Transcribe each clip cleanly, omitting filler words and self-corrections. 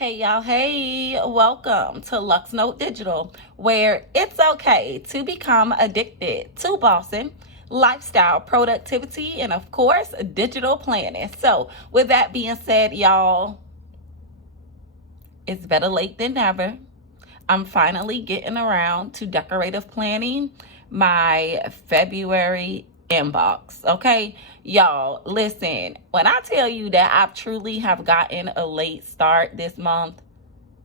Hey y'all, hey, welcome to Luxnotedigital, where it's okay to become addicted to bossing, lifestyle, productivity, and of course, digital planning. So, with that being said, y'all, it's better late than never. I'm finally getting around to decorative planning my February inbox. Okay, y'all, listen, when I tell you that I truly have gotten a late start this month,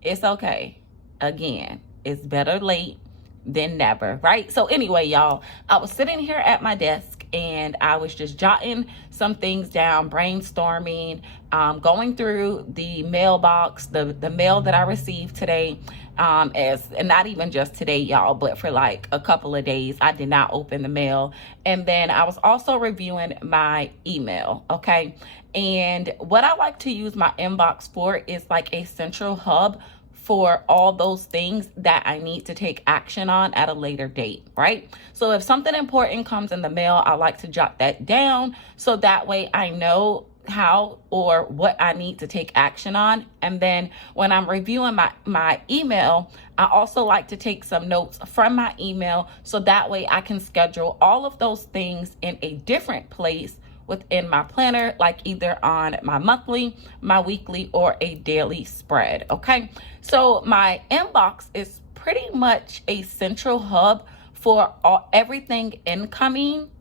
it's okay. Again, it's better late than never, right? So anyway, y'all, I was sitting here at my desk and I was just jotting some things down, brainstorming, going through the mailbox, the mail that I received today, and not even just today, y'all, but for like a couple of days, I did not open the mail. And then I was also reviewing my email, okay? And what I like to use my inbox for is like a central hub for all those things that I need to take action on at a later date, right? So if something important comes in the mail, I like to jot that down so that way I know how or what I need to take action on. And then when I'm reviewing my email, I also like to take some notes from my email so that way I can schedule all of those things in a different place within my planner, like either on my monthly, my weekly, or a daily spread. Okay, so my inbox is pretty much a central hub for everything incoming,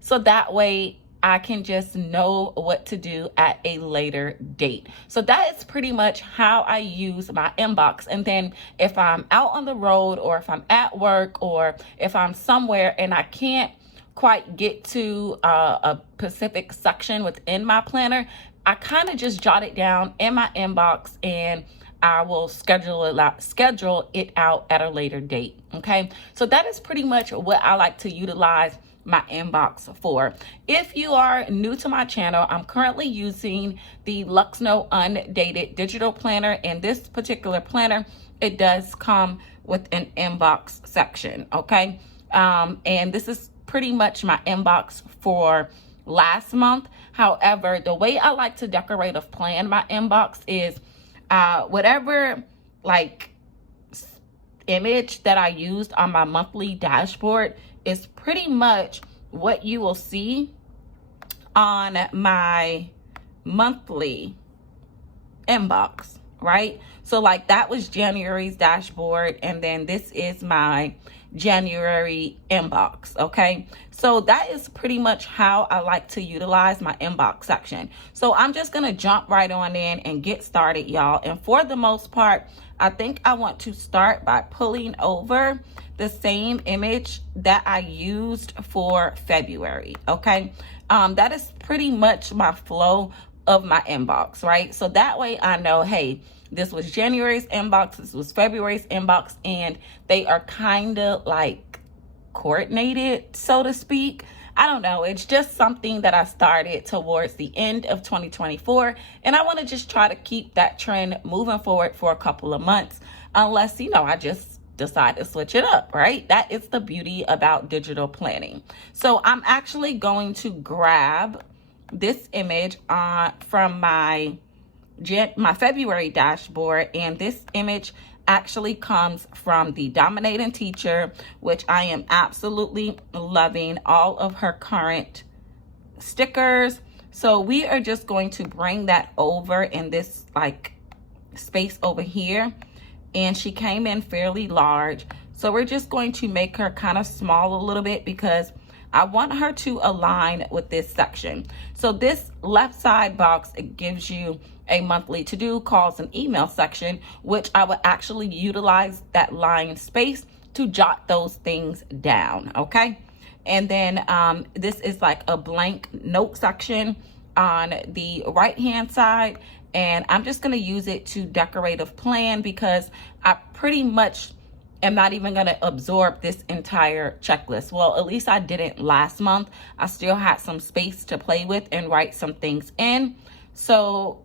so that way I can just know what to do at a later date. So that is pretty much how I use my inbox. And then if I'm out on the road, or if I'm at work, or if I'm somewhere and I can't quite get to a specific section within my planner, I kind of just jot it down in my inbox and I will schedule it out at a later date. Okay, so that is pretty much what I like to utilize my inbox for. If you are new to my channel, I'm currently using the Luxno Undated Digital Planner. In this particular planner, it does come with an inbox section. Okay, and this is pretty much my inbox for last month. However, the way I like to decorative plan my inbox is whatever like image that I used on my monthly dashboard is pretty much what you will see on my monthly inbox, right? So like that was January's dashboard, and then this is my January inbox. Okay, so that is pretty much how I like to utilize my inbox section. So I'm just gonna jump right on in and get started, y'all. And for the most part, I think I want to start by pulling over the same image that I used for February. Okay, that is pretty much my flow of my inbox, right? So that way I know, hey, this was January's inbox, this was February's inbox, and they are kind of like coordinated, so to speak. I don't know. It's just something that I started towards the end of 2024, and I want to just try to keep that trend moving forward for a couple of months, unless, I just decide to switch it up, right? That is the beauty about digital planning. So I'm actually going to grab this image from my February dashboard, and this image actually comes from the Dominating Teacher, which I am absolutely loving all of her current stickers. So we are just going to bring that over in this like space over here, and she came in fairly large, so we're just going to make her kind of small a little bit because I want her to align with this section. So this left side box, it gives you a monthly to-do, calls, and email section, which I would actually utilize that line space to jot those things down, okay? And then this is like a blank note section on the right-hand side, and I'm just gonna use it to decorative plan because I pretty much am not even going to absorb this entire checklist. Well, at least I didn't last month. I still had some space to play with and write some things in. So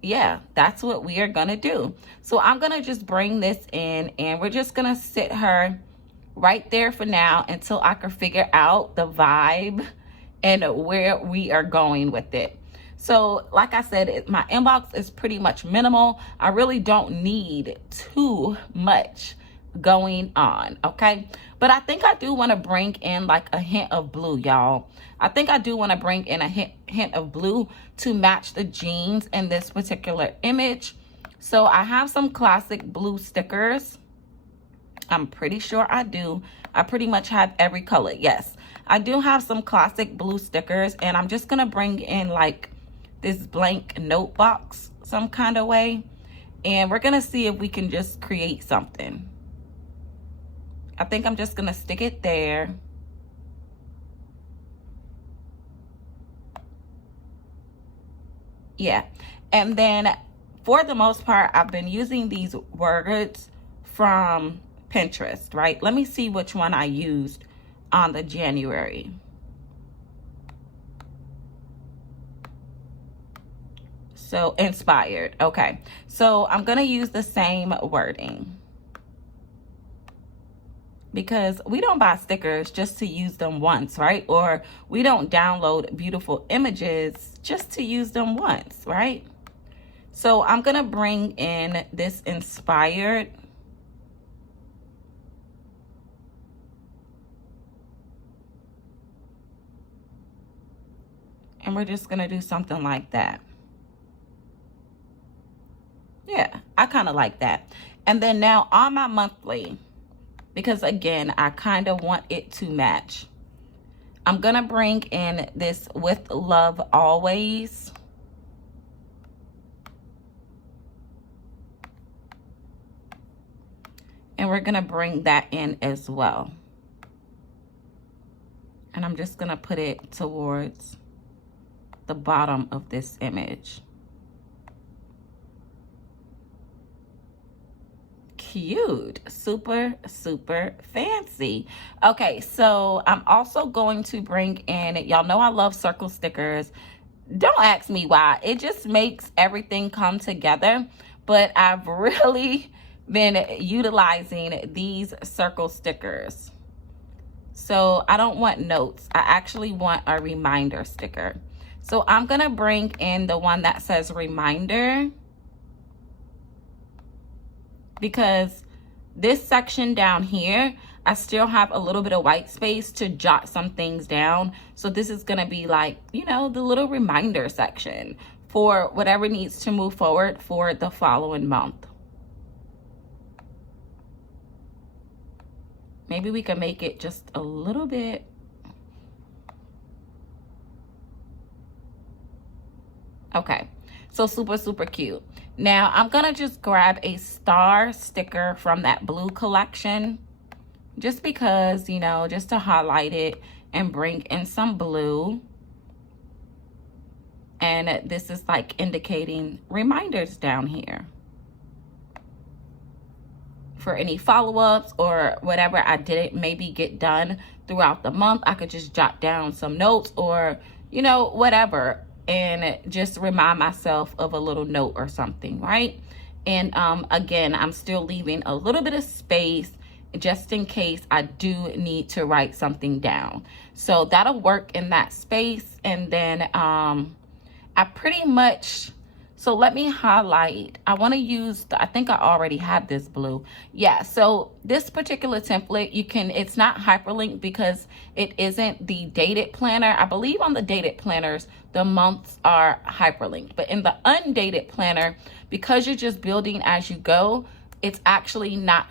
yeah, that's what we are going to do. So I'm going to just bring this in, and we're just going to sit her right there for now until I can figure out the vibe and where we are going with it. So like I said, my inbox is pretty much minimal. I really don't need too much going on, okay? But I think I do want to bring in like a hint of blue, y'all. I think I do want to bring in a hint of blue to match the jeans in this particular image. So I have some classic blue stickers. I'm pretty sure I do. I pretty much have every color. Yes, I do have some classic blue stickers, and I'm just gonna bring in like this blank note box some kind of way, and we're gonna see if we can just create something. I think I'm just gonna stick it there. Yeah, and then for the most part, I've been using these words from Pinterest, right? Let me see which one I used on the January. So inspired. Okay, so I'm gonna use the same wording because we don't buy stickers just to use them once, right? Or we don't download beautiful images just to use them once, right? So I'm gonna bring in this inspired. And we're just gonna do something like that. Yeah, I kind of like that. And then now on my monthly, because again, I kind of want it to match, I'm gonna bring in this with love always. And we're gonna bring that in as well. And I'm just gonna put it towards the bottom of this image. Cute, super fancy. Okay, so I'm also going to bring in, y'all know I love circle stickers. Don't ask me why, it just makes everything come together. But I've really been utilizing these circle stickers. So I don't want notes, I actually want a reminder sticker. So I'm gonna bring in the one that says reminder, because this section down here, I still have a little bit of white space to jot some things down. So this is gonna be like, you know, the little reminder section for whatever needs to move forward for the following month. Maybe we can make it just a little bit. Okay, so super cute. Now I'm gonna just grab a star sticker from that blue collection, just because, you know, just to highlight it and bring in some blue. And this is like indicating reminders down here for any follow-ups or whatever I didn't maybe get done throughout the month. I could just jot down some notes or, you know, whatever, and just remind myself of a little note or something, right? And again, I'm still leaving a little bit of space just in case I do need to write something down. So that'll work in that space. And then I pretty much, so let me highlight. I want to use, I think I already have this blue. Yeah, so this particular template, you can, it's not hyperlinked because it isn't the dated planner. I believe on the dated planners, the months are hyperlinked. But in the undated planner, because you're just building as you go, it's actually not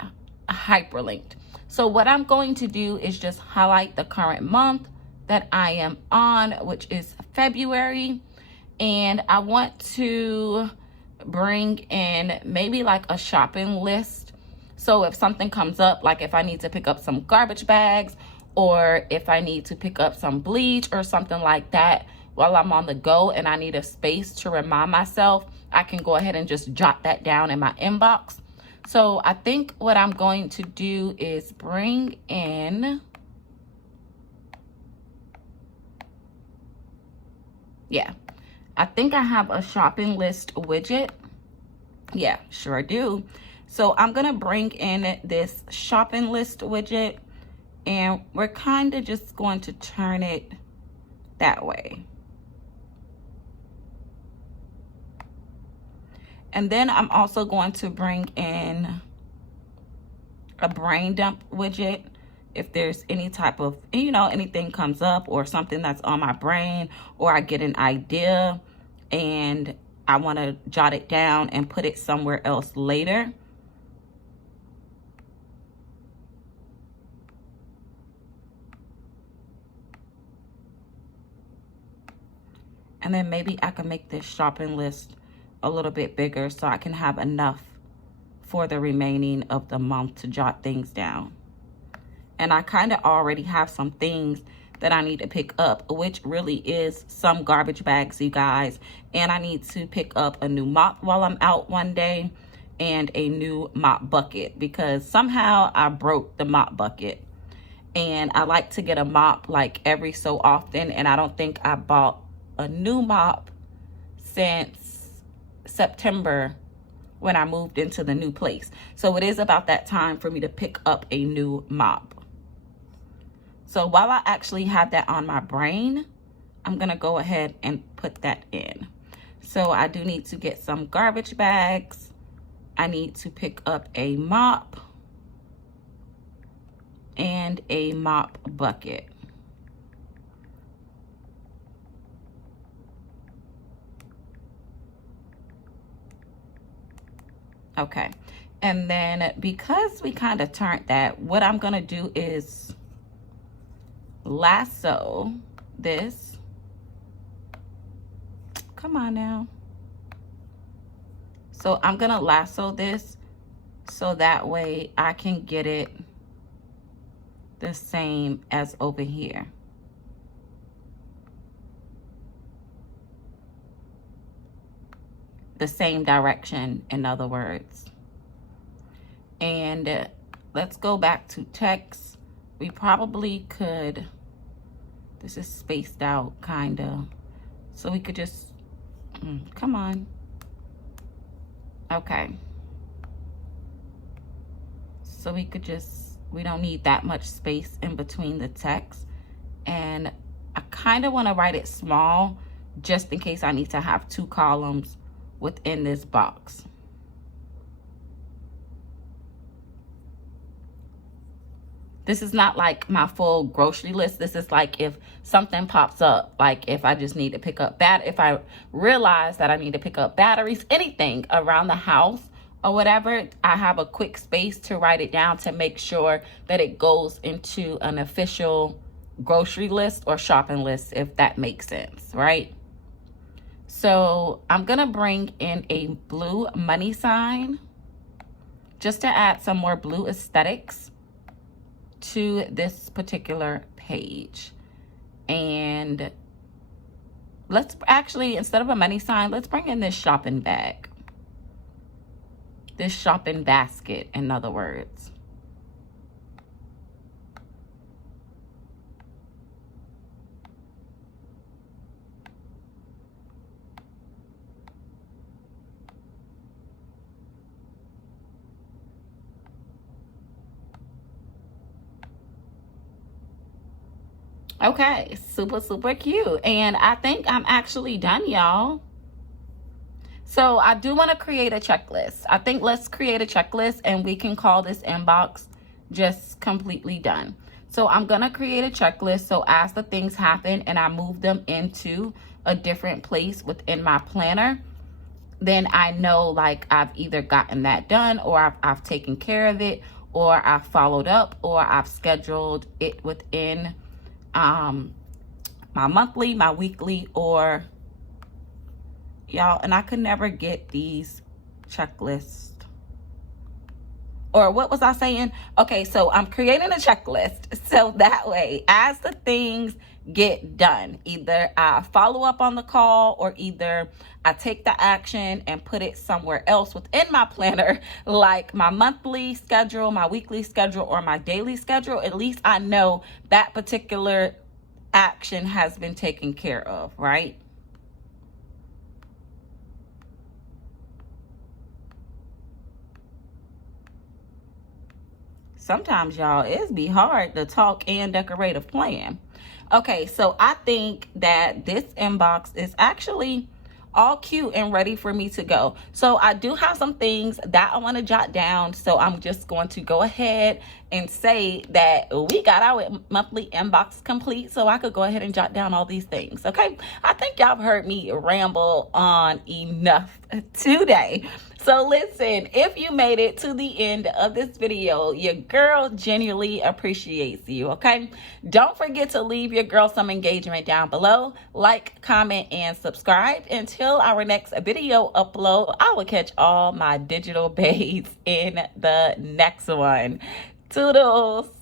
hyperlinked. So what I'm going to do is just highlight the current month that I am on, which is February. And I want to bring in maybe like a shopping list. So if something comes up, like if I need to pick up some garbage bags, or if I need to pick up some bleach or something like that while I'm on the go and I need a space to remind myself, I can go ahead and just jot that down in my inbox. So I think what I'm going to do is bring in, yeah, I think I have a shopping list widget. Yeah, sure do. So I'm gonna bring in this shopping list widget, and we're kind of just going to turn it that way. And then I'm also going to bring in a brain dump widget. If there's any type of, anything comes up or something that's on my brain, or I get an idea and I want to jot it down and put it somewhere else later. And then maybe I can make this shopping list a little bit bigger so I can have enough for the remaining of the month to jot things down. And I kind of already have some things that I need to pick up, which really is some garbage bags, you guys. And I need to pick up a new mop while I'm out one day and a new mop bucket, because somehow I broke the mop bucket. And I like to get a mop like every so often, and I don't think I bought a new mop since September when I moved into the new place. So it is about that time for me to pick up a new mop. So while I actually have that on my brain, I'm gonna go ahead and put that in. So I do need to get some garbage bags. I need to pick up a mop and a mop bucket. Okay, and then because we kind of turned that, what I'm gonna do is lasso this. Come on now. So I'm gonna lasso this so that way I can get it the same as over here. The same direction, in other words. And let's go back to text. We probably could, this is spaced out kind of, so we could just, come on. Okay. So we could just, we don't need that much space in between the text. And I kind of want to write it small just in case I need to have 2 columns within this box. This is not like my full grocery list. This is like if something pops up, like if I just need to pick up if I realize that I need to pick up batteries, anything around the house or whatever, I have a quick space to write it down to make sure that it goes into an official grocery list or shopping list, if that makes sense, right? So I'm gonna bring in a blue money sign just to add some more blue aesthetics to this particular page. And let's actually, instead of a money sign, let's bring in this shopping bag. This shopping basket, in other words. Okay, super cute. And I think I'm actually done, y'all. So I do want to create a checklist. I think let's create a checklist and we can call this inbox just completely done. So I'm going to create a checklist. So as the things happen and I move them into a different place within my planner, then I know like I've either gotten that done, or I've taken care of it, or I've followed up, or I've scheduled it within my monthly, my weekly, or y'all, and I could never get these checklists. Or what was I saying? Okay, so I'm creating a checklist so that way as the things get done, either I follow up on the call or either I take the action and put it somewhere else within my planner, like my monthly schedule, my weekly schedule, or my daily schedule. At least I know that particular action has been taken care of, right? Sometimes, y'all, it's be hard to talk and decorate a plan. Okay, so I think that this inbox is actually all cute and ready for me to go. So I do have some things that I want to jot down. So I'm just going to go ahead and say that we got our monthly inbox complete, so I could go ahead and jot down all these things. Okay, I think y'all have heard me ramble on enough today. So listen, if you made it to the end of this video, your girl genuinely appreciates you, okay? Don't forget to leave your girl some engagement down below. Like, comment, and subscribe. Until our next video upload, I will catch all my digital babes in the next one. Toodles.